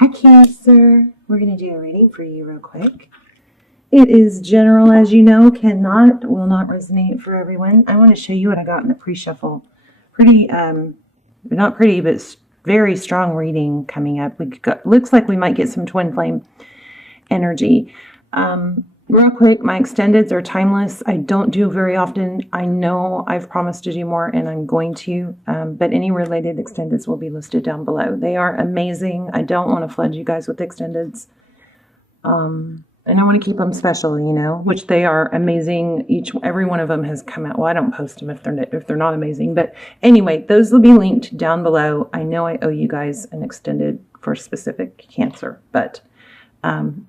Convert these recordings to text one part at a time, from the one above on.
Hi Cancer, we're going to do a reading for you real quick. It is general, as you know, will not resonate for everyone. I want to show you what I got in the pre-shuffle. Pretty, not pretty, but very strong reading coming up. Looks like we might get some twin flame energy. Real quick, my extendeds are timeless. I don't do very often. I know I've promised to do more and I'm going to, but any related extendeds will be listed down below. They are amazing. I don't want to flood you guys with extendeds. And I want to keep them special, you know, which they are amazing. Every one of them has come out. Well, I don't post them if they're not amazing, but anyway, those will be linked down below. I know I owe you guys an extended for specific Cancer, but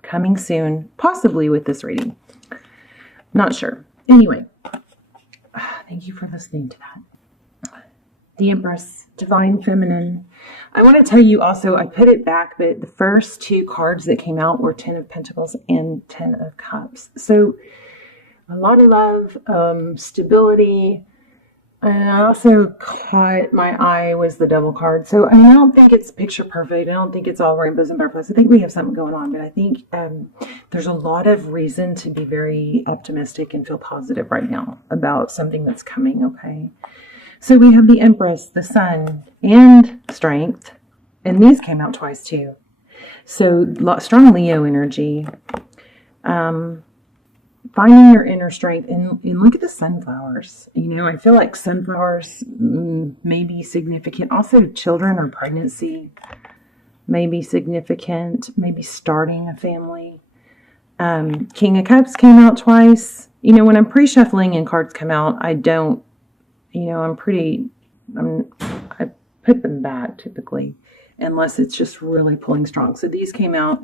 coming soon, possibly with this reading. Not sure. Anyway, thank you for listening to that. The Empress, Divine Feminine. I want to tell you also, I put it back, but the first two cards that came out were 10 of Pentacles and 10 of Cups. So a lot of love, stability. And I also caught my eye was the Devil card. So I mean, I don't think it's picture perfect. I don't think it's all rainbows and butterflies. I think we have something going on, but I think there's a lot of reason to be very optimistic and feel positive right now about something that's coming, okay? So we have the Empress, the Sun, and Strength. And these came out twice too. So strong Leo energy. Finding your inner strength, and look at the sunflowers. You know, I feel like sunflowers may be significant. Also, children or pregnancy may be significant. Maybe starting a family. King of Cups came out twice. You know, when I'm pre-shuffling and cards come out, I don't, you know, I put them back typically, unless it's just really pulling strong. So these came out.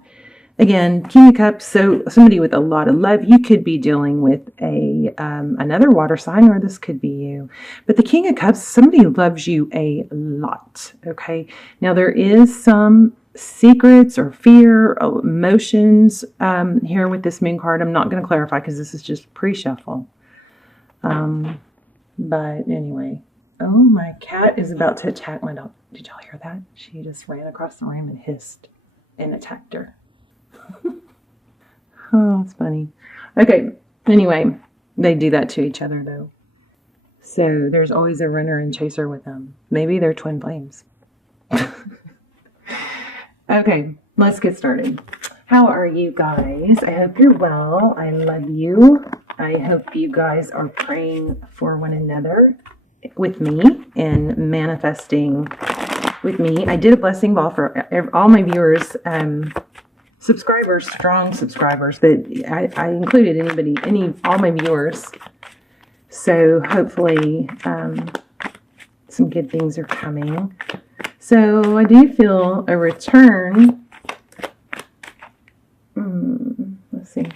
Again, King of Cups, so somebody with a lot of love. You could be dealing with another water sign, or this could be you. But the King of Cups, somebody loves you a lot, okay? Now, there is some secrets or fear, emotions here with this Moon card. I'm not going to clarify because this is just pre-shuffle. But anyway, oh, my cat is about to attack my dog. Did y'all hear that? She just ran across the room and hissed and attacked her. Oh, it's funny. Okay, anyway, they do that to each other though. So there's always a runner and chaser with them. Maybe they're twin flames. Okay, let's get started. How are you guys? I hope you're well. I love you. I hope you guys are praying for one another with me and manifesting with me. I did a blessing ball for all my viewers, subscribers, strong subscribers, but I included all my viewers. So hopefully some good things are coming. So I do feel a return. Let's see.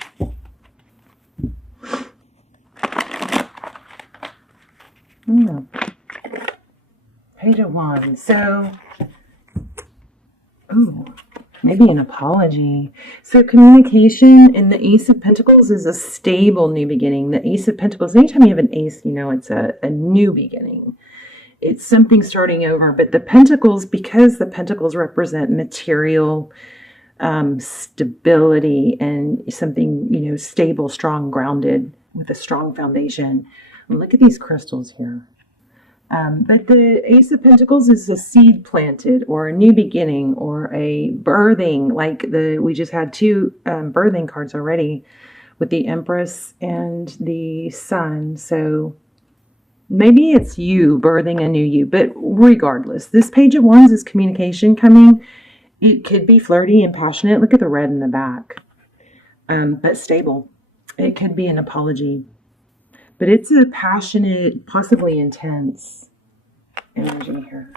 Page of Wands. So, maybe an apology. So communication in the Ace of Pentacles is a stable new beginning. The Ace of Pentacles, anytime you have an ace, you know it's a new beginning. It's something starting over. But the Pentacles, because the Pentacles represent material stability and something, you know, stable, strong, grounded with a strong foundation. Look at these crystals here. But the Ace of Pentacles is a seed planted or a new beginning or a birthing. Like we just had two birthing cards already with the Empress and the Sun. So maybe it's you birthing a new you. But regardless, this Page of Wands is communication coming. It could be flirty and passionate. Look at the red in the back. But stable. It could be an apology. But it's a passionate, possibly intense energy here.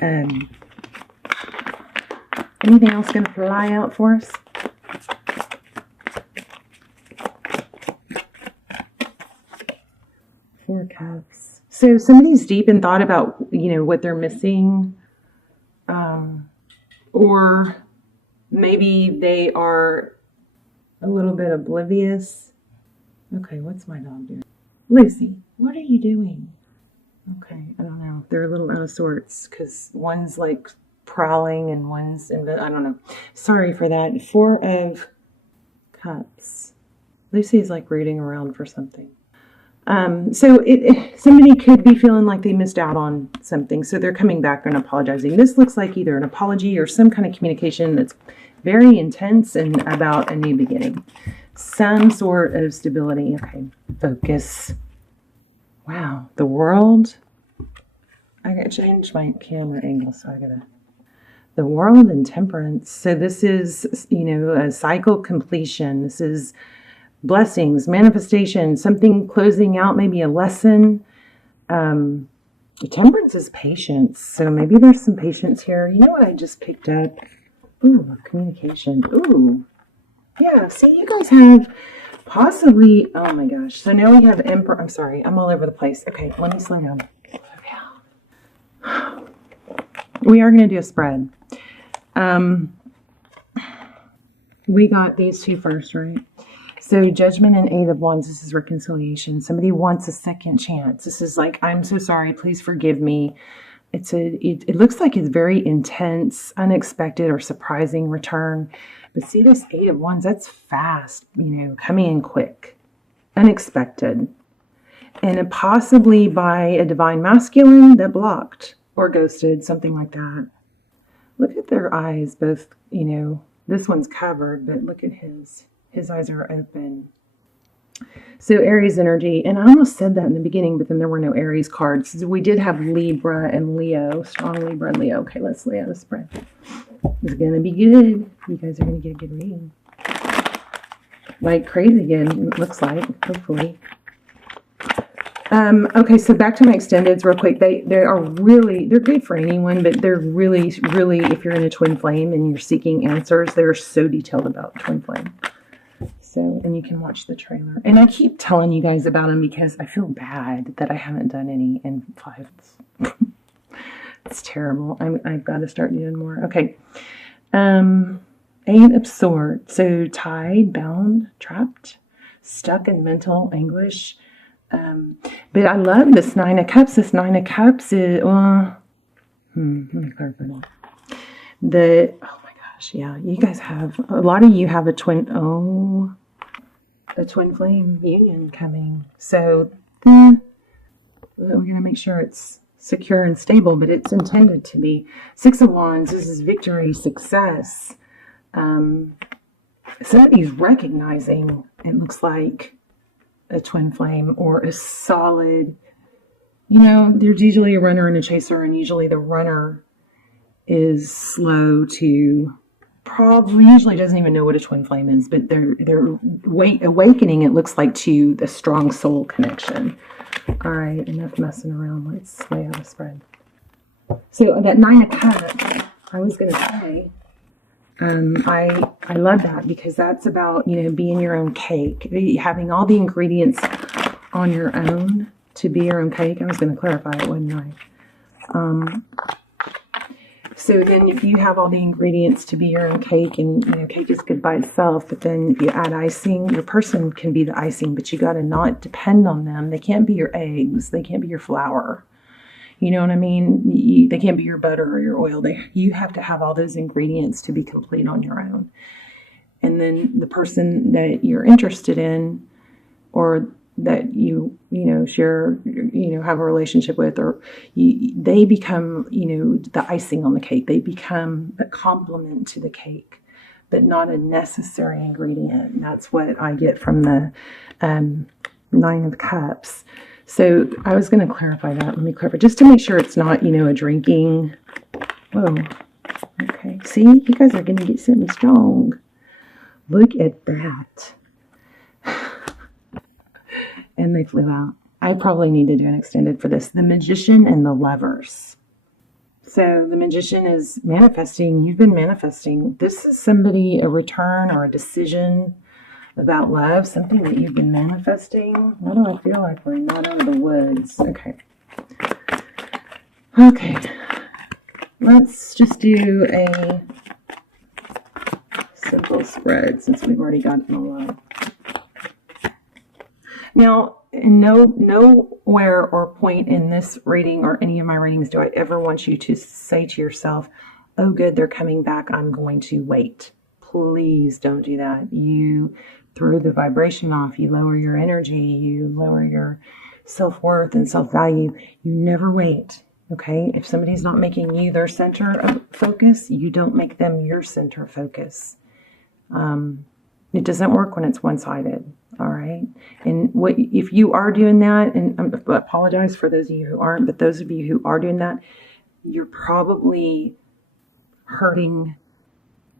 Anything else going to fly out for us? Four Cups. So somebody's deep in thought about, you know, what they're missing. Or maybe they are a little bit oblivious. Okay, what's my dog doing? Lucy, what are you doing? Okay, I don't know. They're a little out of sorts because one's like prowling and one's I don't know. Sorry for that. 4 of Cups. Lucy's like rooting around for something. So somebody could be feeling like they missed out on something, so they're coming back and apologizing. This looks like either an apology or some kind of communication that's very intense and about a new beginning. Some sort of stability. Okay, focus. Wow, the world. I gotta change my camera angle, so I gotta. The world and temperance. So this is, a cycle completion. This is blessings, manifestation, something closing out, maybe a lesson. Temperance is patience. So maybe there's some patience here. You know what I just picked up? Ooh, communication. Ooh. Yeah, see, you guys have possibly, oh my gosh. So now we have Emperor. I'm sorry, I'm all over the place. Okay, let me slow down. Okay. We are going to do a spread. We got these two first, right? So Judgment and 8 of Wands, this is reconciliation. Somebody wants a second chance. This is like, I'm so sorry, please forgive me. It looks like it's very intense, unexpected, or surprising return. But see this 8 of Wands, that's fast, coming in quick, unexpected. And possibly by a divine masculine that blocked or ghosted, something like that. Look at their eyes, both, this one's covered, but look at his. His eyes are open. So Aries energy, and I almost said that in the beginning, but then there were no Aries cards. So we did have Libra and Leo, strong Libra and Leo. Okay, let's lay out a spread. It's going to be good. You guys are going to get a good reading. Like crazy good, it looks like, hopefully. Okay, so back to my extendeds real quick. They're good for anyone, but they're really, if you're in a twin flame and you're seeking answers, they're so detailed about twin flame. So, and you can watch the trailer. And I keep telling you guys about them because I feel bad that I haven't done any in 5. It's terrible. I've got to start doing more. Okay. 8 of Swords. So tied, bound, trapped, stuck in mental anguish. But I love this 9 of Cups. This 9 of Cups is, let me clarify that. Oh my gosh, yeah, you guys have, a lot of you have a twin flame union coming. So we're going to make sure it's secure and stable, but it's intended to be. 6 of Wands, this is victory, success. Somebody's recognizing, it looks like, a twin flame or a solid, there's usually a runner and a chaser, and usually the runner is slow to, probably usually doesn't even know what a twin flame is, but they're awakening, it looks like, to the strong soul connection. All right, enough messing around. Let's lay out a spread. So that 9 of Cups, I was going to say, I love that because that's about, being your own cake, having all the ingredients on your own to be your own cake. I was going to clarify it, wasn't I? So then if you have all the ingredients to be your own cake, and, cake is good by itself, but then if you add icing, your person can be the icing, but you got to not depend on them. They can't be your eggs. They can't be your flour. You know what I mean? They can't be your butter or your oil. You have to have all those ingredients to be complete on your own. And then the person that you're interested in, or that you share, have a relationship with, or they become, the icing on the cake. They become a complement to the cake, but not a necessary ingredient. And that's what I get from the 9 of Cups. So I was going to clarify that. Let me clarify, just to make sure it's not, a drinking. Whoa. Okay. See, you guys are going to get something strong. Look at that. And they flew out. I probably need to do an extended for this. The Magician and the Lovers. So the Magician is manifesting. You've been manifesting. This is somebody, a return or a decision about love, something that you've been manifesting. What do I feel like? We're not out of the woods. Okay. Let's just do a simple spread since we've already gotten a lot. Now, nowhere or point in this reading or any of my readings do I ever want you to say to yourself, oh good, they're coming back, I'm going to wait. Please don't do that. You throw the vibration off, you lower your energy, you lower your self-worth and self-value. You never wait, okay? If somebody's not making you their center of focus, you don't make them your center of focus. It doesn't work when it's one-sided, all right? And if you are doing that, and I apologize for those of you who aren't, but those of you who are doing that, you're probably hurting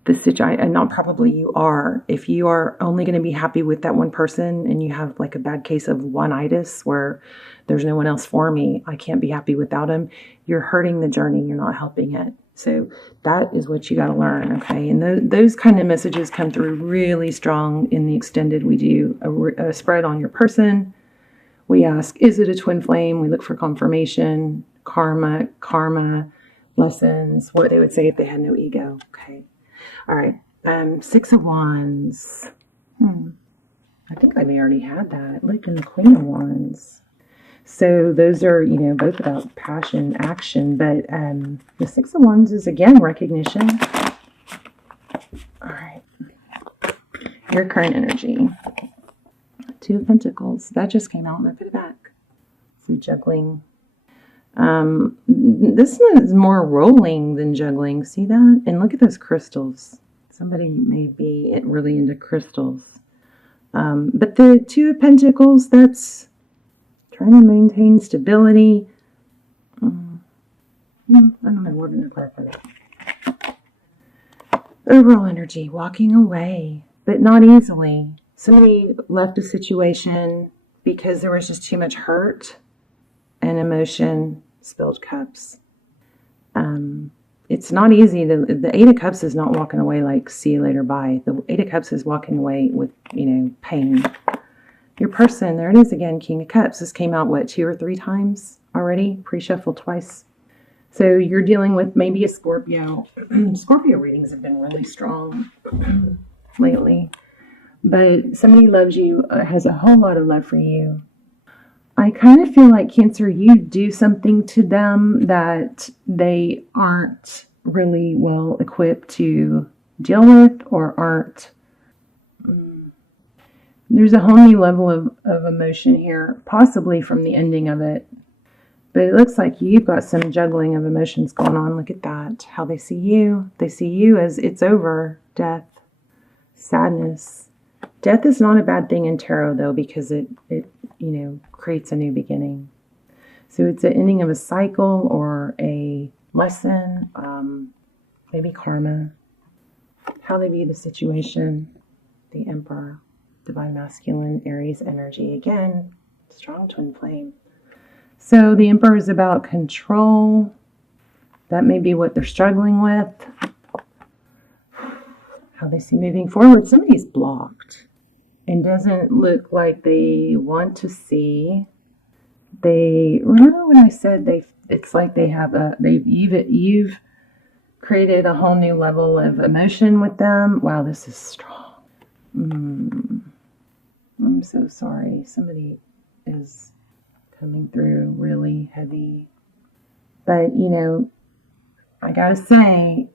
the situation, and not probably, you are. If you are only going to be happy with that one person and you have like a bad case of one-itis where there's no one else for me, I can't be happy without him, you're hurting the journey, you're not helping it. So that is what you got to learn, okay? And those kind of messages come through really strong in the extended. We do a spread on your person. We ask, is it a twin flame? We look for confirmation, karma, lessons, what they would say if they had no ego, okay? All right, 6 of Wands. I think I may already had that. Look, in the Queen of Wands. So those are, both about passion, action, but the 6 of Wands is, again, recognition. All right. Your current energy. 2 of Pentacles. That just came out and I put it back. So juggling. This one is more rolling than juggling. See that? And look at those crystals. Somebody may be really into crystals. But the 2 of Pentacles, that's trying to maintain stability. I don't know. We're going to clarify that. Overall energy, walking away, but not easily. Somebody left a situation because there was just too much hurt and emotion. Spilled cups. It's not easy the 8 of Cups is not walking away like see you later, bye. The 8 of Cups is walking away with, pain. Your person, there it is again, King of Cups. This came out, 2 or 3 times already? Pre-shuffle twice. So you're dealing with maybe a Scorpio. Scorpio readings have been really strong lately. But somebody loves you, has a whole lot of love for you. I kind of feel like, Cancer, you do something to them that they aren't really well equipped to deal with, or aren't. There's a whole new level of emotion here, possibly from the ending of it. But it looks like you've got some juggling of emotions going on. Look at that, how they see you. They see you as it's over, death, sadness. Death is not a bad thing in tarot, though, because it creates a new beginning. So it's an ending of a cycle or a lesson, maybe karma, how they view the situation. The Emperor, Divine Masculine, Aries energy. Again, strong twin flame. So the Emperor is about control. That may be what they're struggling with. How they see moving forward. Somebody's blocked and doesn't look like they want to see. They remember when I said it's like they have you've created a whole new level of emotion with them. Wow, this is strong. I'm so sorry. Somebody is coming through really heavy. But I gotta say,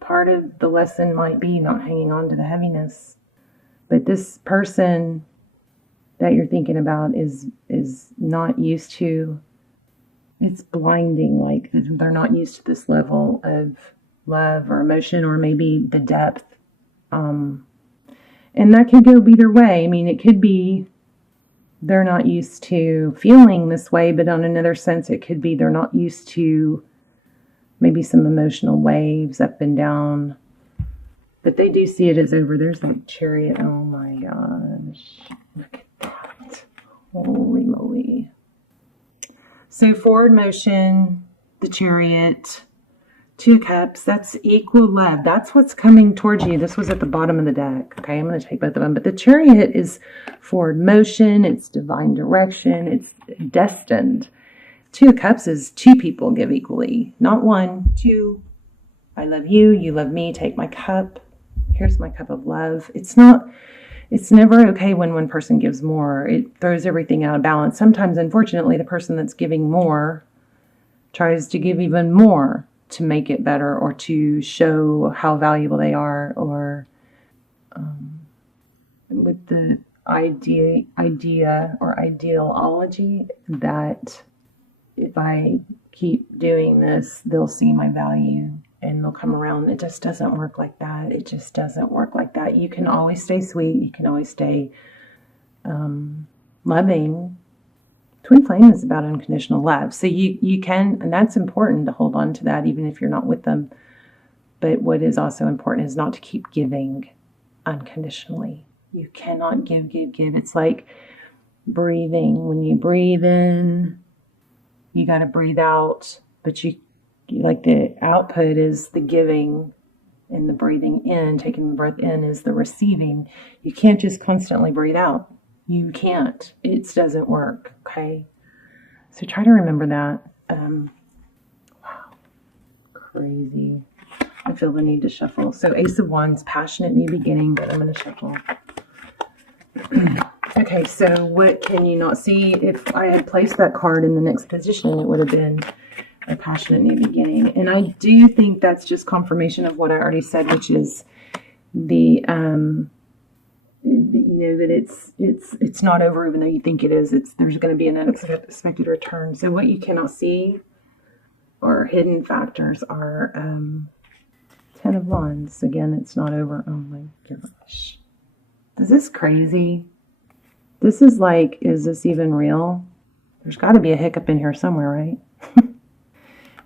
part of the lesson might be not hanging on to the heaviness. But this person that you're thinking about is not used to, it's blinding, like they're not used to this level of love or emotion, or maybe the depth. And that could go either way. I mean, it could be they're not used to feeling this way, but on another sense, it could be they're not used to maybe some emotional waves up and down. But they do see it as over. There's that Chariot. Oh my gosh. Look at that. Holy moly. So forward motion, the Chariot, 2 Cups, that's equal love. That's what's coming towards you. This was at the bottom of the deck. Okay, I'm going to take both of them. But the Chariot is forward motion. It's divine direction. It's destined. 2 Cups is 2 people give equally. Not 1, 2. I love you. You love me. Take my cup. Here's my cup of love. It's never okay when one person gives more. It throws everything out of balance. Sometimes, unfortunately, the person that's giving more tries to give even more. to make it better or to show how valuable they are, or with the idea or ideology that if I keep doing this, they'll see my value and they'll come around. It just doesn't work like that. It just doesn't work like that. You can always stay sweet. You can always stay loving. Twin flame is about unconditional love. So you can, and that's important to hold on to that even if you're not with them. But what is also important is not to keep giving unconditionally. You cannot give. It's like breathing. When you breathe in, you got to breathe out, but you like the output is the giving, and the breathing in, taking the breath in, is the receiving. You can't just constantly breathe out. You can't. It doesn't work. Okay. So try to remember that. Wow. Crazy. I feel the need to shuffle. So Ace of Wands, passionate new beginning, but I'm going to shuffle. Okay, so what can you not see? If I had placed that card in the next position, it would have been a passionate new beginning. And I do think that's just confirmation of what I already said, which is the you know, that it's not over even though you think it is. There's going to be an unexpected return. So what you cannot see or hidden factors are 10 of Wands. Again, it's not over. Oh my gosh. Is this crazy? This is like, is this even real? There's got to be a hiccup in here somewhere, right?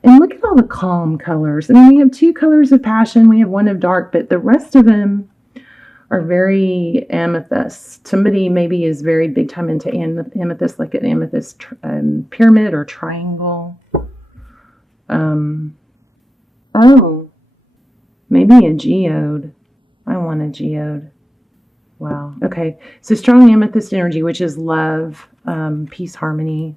And look at all the calm colors. I mean, we have 2 colors of passion. We have 1 of dark, but the rest of them are very amethyst. Somebody maybe is very big time into amethyst, like an amethyst pyramid or triangle. Oh, maybe a geode. I want a geode. Wow. Okay. So strong amethyst energy, which is love, peace, harmony.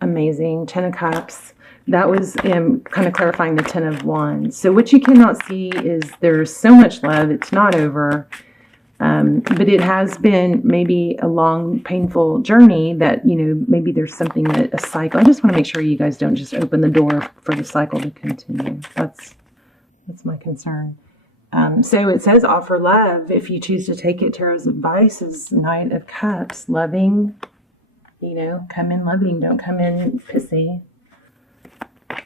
Amazing. 10 of Cups. That was kind of clarifying the 10 of Wands. So what you cannot see is there's so much love. It's not over. But it has been maybe a long, painful journey that, you know, maybe there's something that a cycle. I just want to make sure you guys don't just open the door for the cycle to continue. That's my concern. So it says offer love. If you choose to take it, Tarot's advice is Knight of Cups. Loving, you know, come in loving. Don't come in pissy.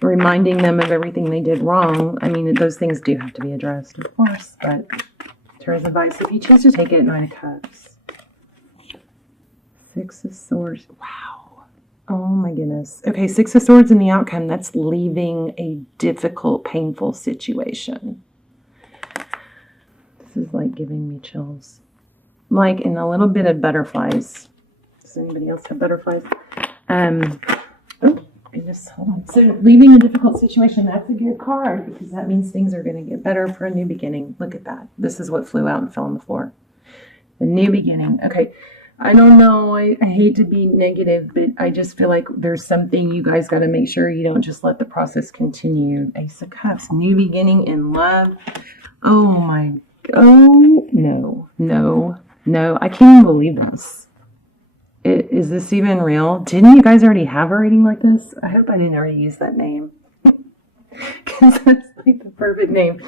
Reminding them of everything they did wrong. I mean, those things do have to be addressed, of course. But Tarot's advice, if you choose to take it, Knight of Cups. 6 of Swords. Wow. Oh my goodness. Okay, 6 of Swords in the outcome. That's leaving a difficult, painful situation. This is like giving me chills. Like in a little bit of butterflies. Does anybody else have butterflies? Oh, goodness, hold on. So leaving a difficult situation, that's a good card because that means things are going to get better for a new beginning. Look at that. This is what flew out and fell on the floor. A new beginning. Okay. I don't know. I hate to be negative, but I just feel like there's something you guys got to make sure you don't just let the process continue. Ace of Cups. New beginning in love. Oh my. Oh, no. I can't even believe this. Is this even real? Didn't you guys already have a reading like this? I hope I didn't already use that name. Because that's like the perfect name.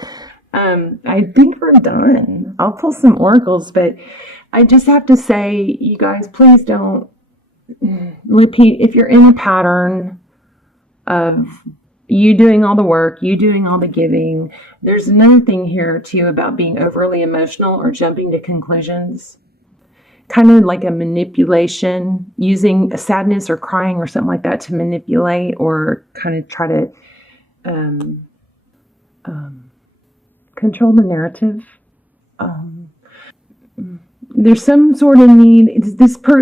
I think we're done. I'll pull some oracles, but I just have to say, you guys, please don't repeat. If you're in a pattern of you doing all the work, you doing all the giving, there's another thing here too about being overly emotional or jumping to conclusions. Kind of like a manipulation, using a sadness or crying or something like that to manipulate or kind of try to control the narrative. There's some sort of need.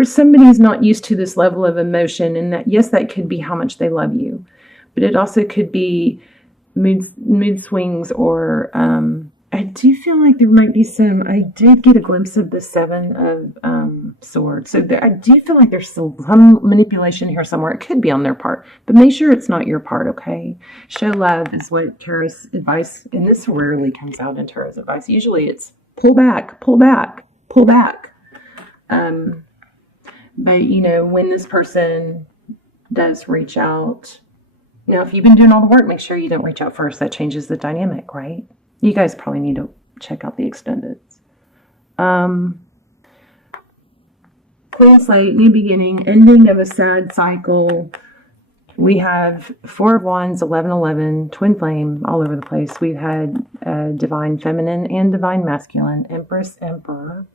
Somebody's not used to this level of emotion, and that, yes, that could be how much they love you. But it also could be mood swings, or I do feel like there might be some. I did get a glimpse of the 7 of Swords, so I do feel like there's still some manipulation here somewhere. It could be on their part, but make sure it's not your part. Okay, show love is what Tarot's advice, and this rarely comes out in Tarot's advice. Usually, it's pull back, pull back, pull back. But you know, when this person does reach out, Now, if you've been doing all the work, make sure you don't reach out first. That changes the dynamic, right? You guys probably need to check out the extendeds. Clean slate, new beginning, ending of a sad cycle. We have Four of Wands, 1111, Twin Flame, all over the place. We've had Divine Feminine and Divine Masculine, Empress, Emperor.